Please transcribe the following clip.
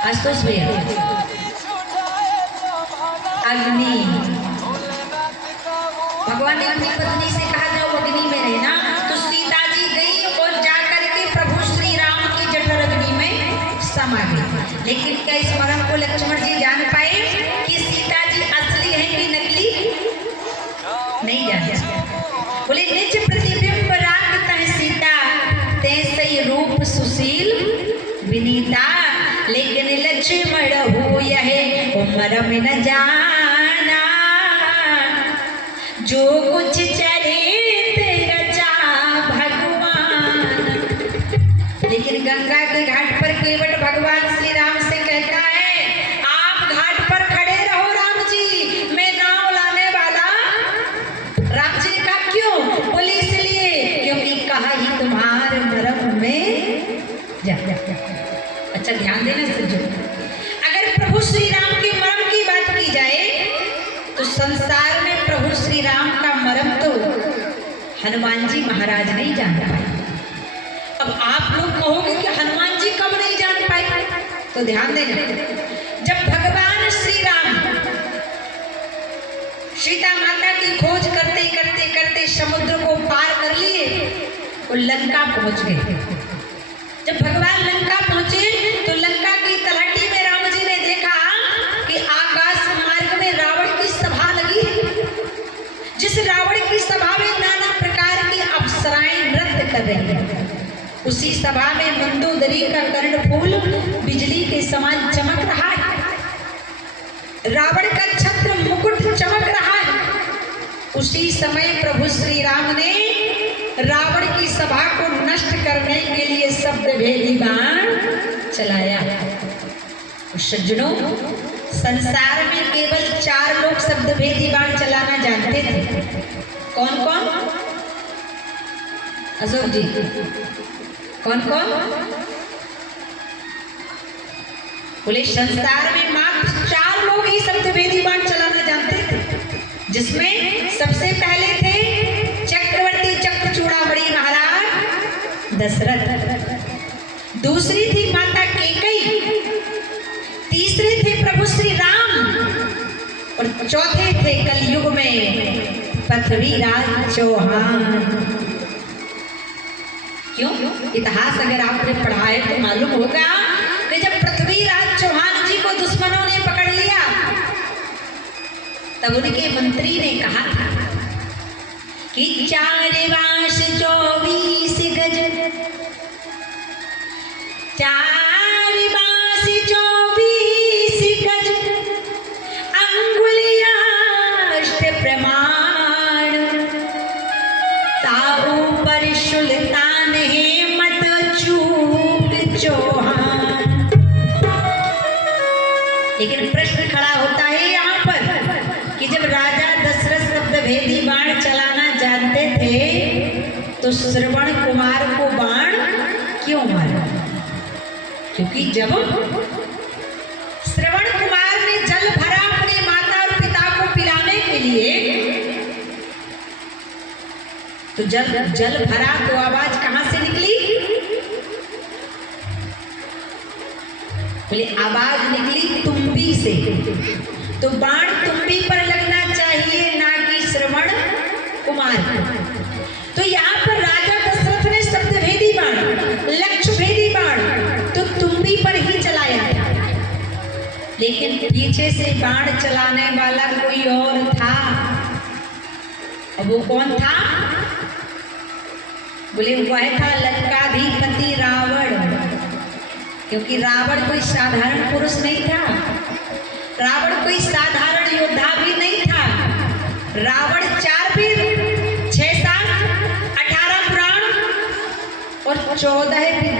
आशुतोष भैया, अग्नि, भगवान ने अपनी पत्नी से कहा जाओ अग्नि में रहना, तो सीता जी गई और जाकर के प्रभु श्री राम की जठर अग्नि में समा गई। लेकिन क्या इस मर्म को लक्ष्मण जी जान पाए कि सीता जी असली है कि नकली? नहीं जान। बोले निज प्रतिबिंब राखता है सीता, तैसे रूप सुशील विनीता, लेकिन लक्ष्मण हो यह मर्म न जाना, जो कुछ चरित रचा भगवान। लेकिन गंगा के घाट पर केवट भगवान श्री राम से कहता है, आप घाट पर खड़े रहो राम जी, मैं नाव लाने वाला। राम जी ने कहा क्यों? बोले इसलिए क्योंकि कहा ही तुम्हारे मर्म में जा। अच्छा ध्यान देना समझो, अगर प्रभु श्री राम के मर्म की बात की जाए तो संसार में प्रभु श्री राम का मर्म तो हनुमान जी महाराज नहीं जान पाए। अब आप लोग कहोगे कि हनुमान जी कब नहीं जान पाए, तो ध्यान देना, जब भगवान श्री राम सीता माता की खोज करते करते करते समुद्र को पार कर लिए और लंका पहुंच गए। जब भगवान लंका पहुंचे तो लंका की तलहटी में राम जी ने देखा कि आकाश मार्ग में रावण की सभा लगी है। जिस रावण की सभा में नाना प्रकार की अप्सराएं नृत्य कर रही है, उसी सभा में मंदोदरी का कर्णफूल बिजली के समान चमक रहा है, रावण का छत्र मुकुट चमक रहा है। उसी समय प्रभु श्री राम ने रावण की सभा को नष्ट करने के लिए शब्द भेदी बाण चलाया। सज्जनों, संसार में केवल 4 लोग शब्द भेदी बाण चलाना जानते थे। कौन कौन? अशोक जी, कौन कौन? बोले संसार में मात्र 4 लोग ही शब्द भेदी बाण चलाना जानते थे, जिसमें सबसे पहले थे चक्रवर्ती चक्रचूड़ामणि महाराज दशरथ, दूसरी थी माता कैकेयी, तीसरे थे प्रभु श्री राम और चौथे थे कलयुग में पृथ्वीराज चौहान। क्यों? इतिहास अगर आपने पढ़ा है तो मालूम होगा कि जब पृथ्वीराज चौहान जी को दुश्मनों ने पकड़ लिया तब उनके मंत्री ने कहा था कि 4 बांस 24 गज, 4 बांस 24 गज, अंगुलियाष्ट प्रमाण, ताऊ पर सुल्तान है मत चूक चौहान। लेकिन प्रश्न खड़ा होता है यहाँ पर कि जब राजा दशरथ शब्द भेदी बाण चलाना जानते थे तो श्रवण कुमार को बाण क्यों मारा? क्योंकि जब श्रवण कुमार ने जल भरा अपने माता और पिता को पिलाने के लिए, तो जल भरा तो आवाज कहां से निकली? बोले आवाज निकली तुम्बी से। तो बाण तुम्बी पर लगना चाहिए, ना कि श्रवण कुमार। तो यहाँ पर राजा दशरथ ने शब्द भेदी बाण, लक्ष्य भेदी बाण तो तुम्बी पर ही चलाया था, लेकिन पीछे से बाण चलाने वाला कोई और था। अब वो कौन था? बोले वह था लंकाधिपति रावण। क्योंकि रावण कोई साधारण पुरुष नहीं था, रावण कोई साधारण योद्धा भी नहीं था। रावण 4 वीर, 6 साल, 18 प्राण और 14 विद्या